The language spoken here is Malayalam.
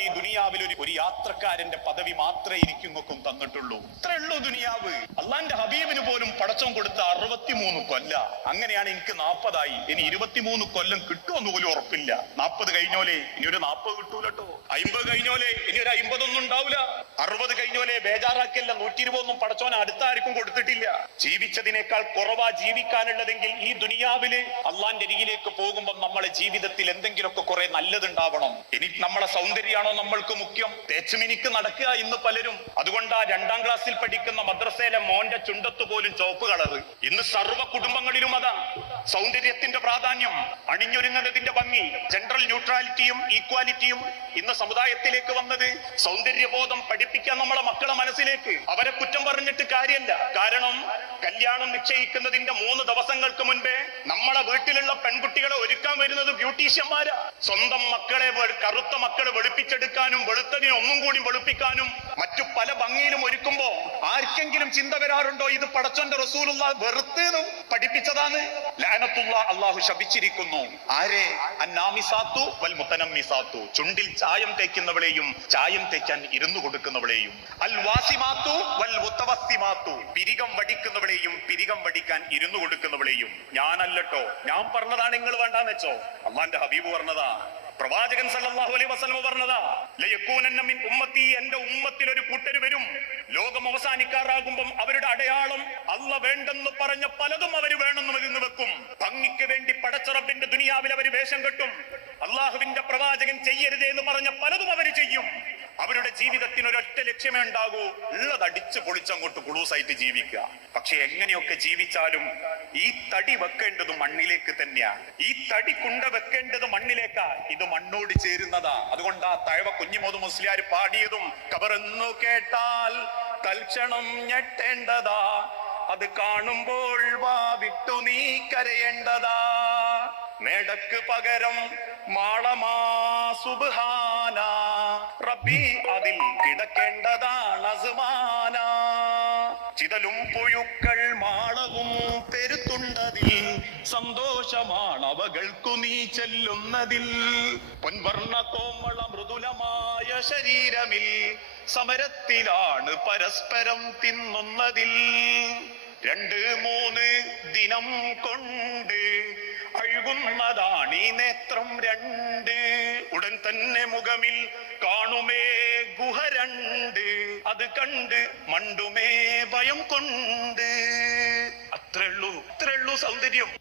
ഈ ദുനിയാവിൽ ഒരു ഒരു യാത്രക്കാരന്റെ പദവി മാത്രമേ ഇരിക്കുങ്ങൾക്കും തന്നിട്ടുള്ളൂ. ഇത്രേ ഉള്ളൂ ദുനിയാവ്. അള്ളാന്റെ ഹബീബിന് പോലും പടച്ചവൻ കൊടുത്ത അറുപത്തിമൂന്ന് കൊല്ല. അങ്ങനെയാണ് എനിക്ക് നാപ്പതായി. ഇനി ഇരുപത്തിമൂന്ന് കൊല്ലം കിട്ടുമെന്ന് പോലും ഉറപ്പില്ല. നാപ്പത് കഴിഞ്ഞോലെ ഇനി ഒരു നാപ്പത് കിട്ടൂലട്ടോ. അമ്പത് കഴിഞ്ഞോലെ ഇനി ഒരു അമ്പതൊന്നും ഉണ്ടാവില്ല അറുപത് കഴിഞ്ഞോലെ ബേജാറാക്കിയല്ല നൂറ്റി ഇരുപതൊന്നും പടച്ചോൻ അടുത്ത ആർക്കും കൊടുത്തിട്ടില്ല. ജീവിച്ചതിനേക്കാൾ കുറവാ ജീവിക്കാനുള്ളതെങ്കിൽ ഈ ദുനിയാവിൽ അള്ളാന്റെ അരികിലേക്ക് പോകുമ്പോൾ നമ്മളെ ജീവിതത്തിൽ എന്തെങ്കിലുമൊക്കെ കുറെ നല്ലതുണ്ടാവണം. ഇനി നമ്മളെ സൗന്ദര്യമാണോ നമ്മൾക്ക് മുഖ്യം? തേച്ചുമിനിക്ക് നടക്കുക ഇന്ന് പലരും. അതുകൊണ്ട് ആ രണ്ടാം ക്ലാസ്സിൽ പഠിക്കുന്ന മദ്രസയിലെ മോന്റെ ചുണ്ടത്ത് പോലും ചോപ്പ് കളറ് ഇന്ന് സർവ കുടുംബങ്ങളിലും അതാ. സൗന്ദര്യത്തിന്റെ പ്രാധാന്യം അണിഞ്ഞൊരുങ്ങുന്നതിന്റെ ഭംഗി ജനറൽ ന്യൂട്രാലിറ്റിയും ഈക്വാലിറ്റിയും ഇന്ന് സമുദായത്തിലേക്ക് വന്നത് സൗന്ദര്യബോധം പഠിപ്പിക്കാൻ നമ്മളെ മക്കളെ മനസ്സിലേക്ക്. അവരെ കുറ്റം പറഞ്ഞിട്ട് കാര്യമല്ല കാരണം കല്യാണം നിശ്ചയിക്കുന്നതിന്റെ മൂന്ന് ദിവസങ്ങൾക്ക് മുൻപേ നമ്മളെ വീട്ടിലുള്ള പെൺകുട്ടികളെ ഒരുക്കാൻ വരുന്നത് ബ്യൂട്ടീഷ്യന്മാരാ. സ്വന്തം മക്കളെ കറുത്ത മക്കളെ വെളുപ്പിച്ചെടുക്കാനും വെളുത്തതിനെ ഒന്നും കൂടി വെളുപ്പിക്കാനും മറ്റു പല ഭംഗിയിലും ഒരുക്കുമ്പോ ആർക്കെങ്കിലും ചിന്ത വരാറുണ്ടോ? ഇത് പടച്ചോന്റെ റസൂലുള്ള വെറുത്ത് പഠിപ്പിച്ചതാണ്. ലാനത്തുള്ള അള്ളാഹു ശപിച്ചിരിക്കുന്നു. ആരെ? അന്നാമിസാത്തു വൽ മുത്തനമ്മിസാത്തു ചുണ്ടിൽ ചായം തേക്കുന്നവളെയും ചായം തേക്കാൻ ഇരുന്നു കൊടുക്കുന്നവളെയും. അൽ വാസിമാത്തു വൽ മുത്തവസ്തിമാത്തു പിരികം വടിക്കുന്നവളെയും പിരികം വടിക്കാൻ ഇരുന്നു കൊടുക്കുന്നവളെയും. ഞാനല്ലട്ടോ. ഞാൻ പറഞ്ഞതാണ് നിങ്ങൾ വേണ്ടാന്ന് വെച്ചോ. അള്ളാന്റെ ഹബീബ് പറഞ്ഞതാ. പ്രവാചകൻ സല്ലല്ലാഹു അലൈഹി വസല്ലം മിൻ ഉമ്മത്തി ഉമ്മത്തിൽ ഒരു കൂട്ടര് വരും. ലോകം അവസാനിക്കാറാകുമ്പം അവരുടെ അടയാളം അല്ല വേണ്ടെന്ന് പറഞ്ഞ പലതും അവർ വേണമെന്ന് ഇരുന്ന് വെക്കും. ഭംഗിക്ക് വേണ്ടി പടച്ചറബിന്റെ ദുനിയാവിൽ അവർ വേഷം കെട്ടും. അള്ളാഹുവിന്റെ പ്രവാചകൻ ചെയ്യരുതേ എന്ന് പറഞ്ഞ പലതും അവർ ചെയ്യും. അവരുടെ ജീവിതത്തിന് ഒരൊറ്റ ലക്ഷ്യമേ ഉണ്ടാകൂ. ഉള്ളത് അടിച്ചു പൊളിച്ചങ്ങോട്ട് കുളൂസായിട്ട് ജീവിക്കുക. പക്ഷെ എങ്ങനെയൊക്കെ ജീവിച്ചാലും ഈ തടി വെക്കേണ്ടത് മണ്ണിലേക്ക് തന്നെയാണ് ഈ തടി കുണ്ട വെക്കേണ്ടത് മണ്ണിലേക്കാ. ഇത് മണ്ണോട് ചേരുന്നതാ. അതുകൊണ്ട് ആ തഴവ കുഞ്ഞിമോത് മുസ്ലിയാർ പാടിയതും കബറെന്നു കേട്ടാൽ തൽക്ഷണം ഞെട്ടേണ്ടതാ. അത് കാണുമ്പോൾ വാ വിട്ടു നീ കരയേണ്ടതാ. മേടക്ക് പകരം മാളമാ സുബ്ഹാന. റബ്ബി അതിൽ കിടക്കേണ്ടതാണ് അസുമാന. ചിതലും പുഴുക്കൾ മാളവും പെരുത്തുണ്ടതിൽ സന്തോഷമാണ് അവകൾക്കു നീ ചെല്ലുന്നതിൽ. പൊൻവർണ കോമള മൃദുലമായ ശരീരമിൽ സമരത്തിലാണ് പരസ്പരം തിന്നുന്നതിൽ. രണ്ട് മൂന്ന് ദിനം കൊണ്ട് അഴുകുന്നതാണ് ഈ നേത്രം രണ്ട്. ഉടൻ തന്നെ മുഖമിൽ കാണുമേ ഗുഹ രണ്ട്. അത് കണ്ട് മണ്ടുമേ ഭയം കൊണ്ട്. അത്രയുള്ളൂ അത്രയുള്ളൂ സൗന്ദര്യം.